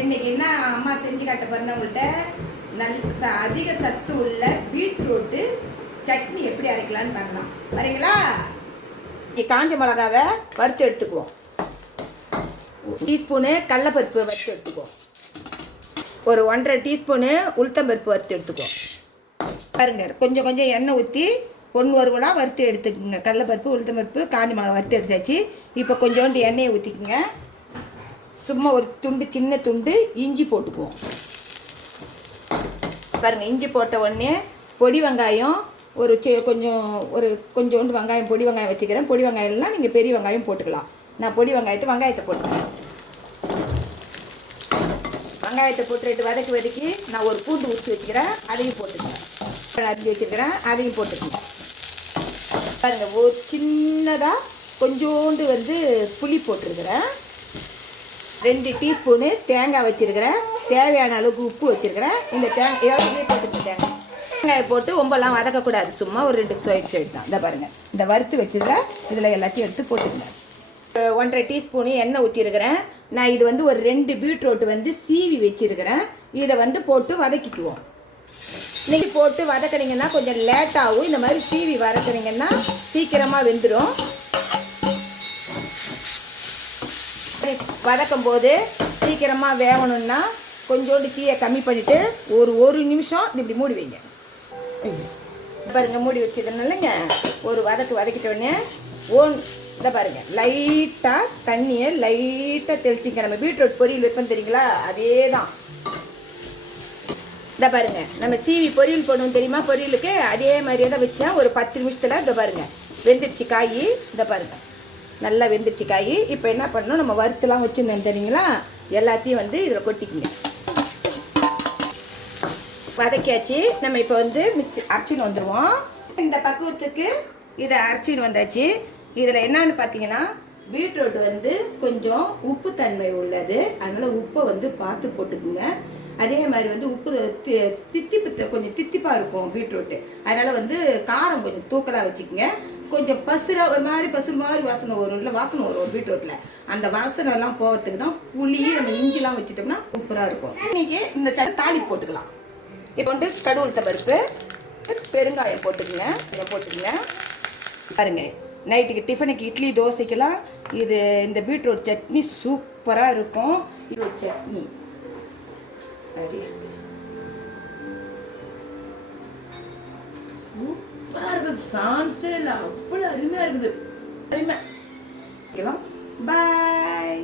இன்னைக்கு என்ன அம்மா செஞ்சு காட்ட போறேன்னா உங்கள்கிட்ட அதிக சத்து உள்ள பீட்ரூட்டு சட்னி எப்படி அரைக்கலான்னு பார்க்கலாம். வரீங்களா? காஞ்ச மிளகாவை வறுத்து எடுத்துக்குவோம். டீஸ்பூனு கடலைப்பருப்பு வறுத்து எடுத்துக்குவோம். ஒரு 1.5 டீஸ்பூனு உளுத்தம்பருப்பு வறுத்து எடுத்துக்குவோம். பாருங்க, கொஞ்சம் கொஞ்சம் எண்ணெய் ஊற்றி ஒன்று ஒருவலாக வறுத்து எடுத்துக்கோங்க. கடலைப்பருப்பு உளுத்தம்பருப்பு காஞ்ச மிளகா வறுத்து எடுத்தாச்சு. இப்போ கொஞ்சோண்டு எண்ணெயை ஊற்றிக்குங்க. சும்மா ஒரு துண்டு, சின்ன துண்டு இஞ்சி போட்டுக்குவோம். பாருங்கள், இஞ்சி போட்ட உடனே பொடி வெங்காயம் கொஞ்சோண்டு வெங்காயம், பொடி வெங்காயம் வச்சுக்கிறேன். பொடி வெங்காயம்னா நீங்கள் பெரிய வெங்காயம் போட்டுக்கலாம். நான் பொடி வெங்காயத்தை போட்டுக்கிறேன். வெங்காயத்தை போட்டுட்டு வதக்கி நான் ஒரு பூண்டு உரிச்சு வச்சுக்கிறேன், அதையும் போட்டுக்கிறேன். அரிஞ்சு வச்சுருக்கிறேன், அதையும் போட்டுக்கிறேன். பாருங்கள், ஒரு சின்னதாக கொஞ்சோண்டு புளி போட்டிருக்கிறேன். 2 டீஸ்பூனு தேங்காய் வச்சுருக்கிறேன். தேவையான அளவுக்கு உப்பு வச்சுருக்கிறேன். இந்த எல்லாத்தையுமே போட்டுக்கிட்டேன். தேங்காயை போட்டு ரொம்பலாம் வதக்கக்கூடாது, சும்மா ஒரு 2 ஸ்வைப் தான். இதை பாருங்கள், இந்த வறுத்து வச்சுருக்க இதில் எல்லாத்தையும் எடுத்து போட்டுக்கங்க. 1.5 டீஸ்பூனு எண்ணெய் ஊற்றிருக்கிறேன். நான் இது ஒரு 2 பீட்ரூட் சீவி வச்சுருக்கிறேன். இதை போட்டு வதக்கிக்குவோம். நீங்கள் போட்டு வதக்குனீங்கன்னா கொஞ்சம் லேட்டாகும். இந்த மாதிரி சீவி வதக்குனீங்கன்னா சீக்கிரமாக வெந்துடும். வதக்கும் போது சீக்கிரமாக வேகணும்னா கொஞ்சோண்டு தீயை கம்மி பண்ணிவிட்டு ஒரு நிமிஷம் இப்படி மூடி வைங்க. பாருங்க, மூடி வச்சதுனாலங்க ஒரு வதக்கிட்டோடனே இதை பாருங்கள், லைட்டாக தண்ணியை லைட்டாக தெளிச்சிங்க. நம்ம பீட்ரூட் பொரியல் வைப்போம் தெரியுங்களா, அதே தான். இதை பாருங்கள், நம்ம சீவி பொரியல் பண்ணுவோம் தெரியுமா, பொரியலுக்கு அதே மாதிரியே தான் வச்சேன். ஒரு 10 நிமிஷத்தில் இதை பாருங்கள் வெந்துருச்சு காய். இதை பாருங்கள், நல்லா வெந்துருச்சு காய். இப்போ என்ன பண்ணணும், நம்ம வறுத்துலாம் வச்சுருந்தோம் தெரியுங்களா, எல்லாத்தையும் இதில் கொட்டிக்கிங்க. வதக்கியாச்சு. நம்ம இப்போ மிக்ஸி அரைச்சின்னு வந்துடுவோம். இந்த பக்குவத்துக்கு இதை அரைச்சின்னு வந்தாச்சு. இதில் என்னன்னு பார்த்தீங்கன்னா, பீட்ரூட் கொஞ்சம் உப்பு தன்மை உள்ளது. அதனால் உப்பை பார்த்து போட்டுக்குங்க. அதே மாதிரி உப்பு கொஞ்சம் தித்திப்பாக இருக்கும் பீட்ரூட்டு. அதனால் காரம் கொஞ்சம் தூக்கலாக வச்சுக்கோங்க. கொஞ்சம் ஒரு மாதிரி வாசனை வரும். இல்லை, வாசனை வரும் பீட்ரூட்டில். அந்த வாசனைலாம் போகிறதுக்கு தான் புளி, நம்ம இஞ்சிலாம் வச்சுட்டோம்னா சூப்பராக இருக்கும். இன்றைக்கி இந்த தாளிப்பு போட்டுக்கலாம். இப்போ கடுகு உளுத்த பருப்பு, பெருங்காயம் போட்டுக்குங்க. இதை போட்டுக்குங்க. பாருங்க, நைட்டுக்கு டிஃபனுக்கு இட்லி தோசைக்கெல்லாம் இந்த பீட்ரூட் சட்னி சூப்பராக இருக்கும். பீட்ரூட் சட்னி சூப்பராக இருக்குது. சான்ஸே இல்லை, அவ்வளோ அருமையாக இருக்குது. அருமை. பாய்.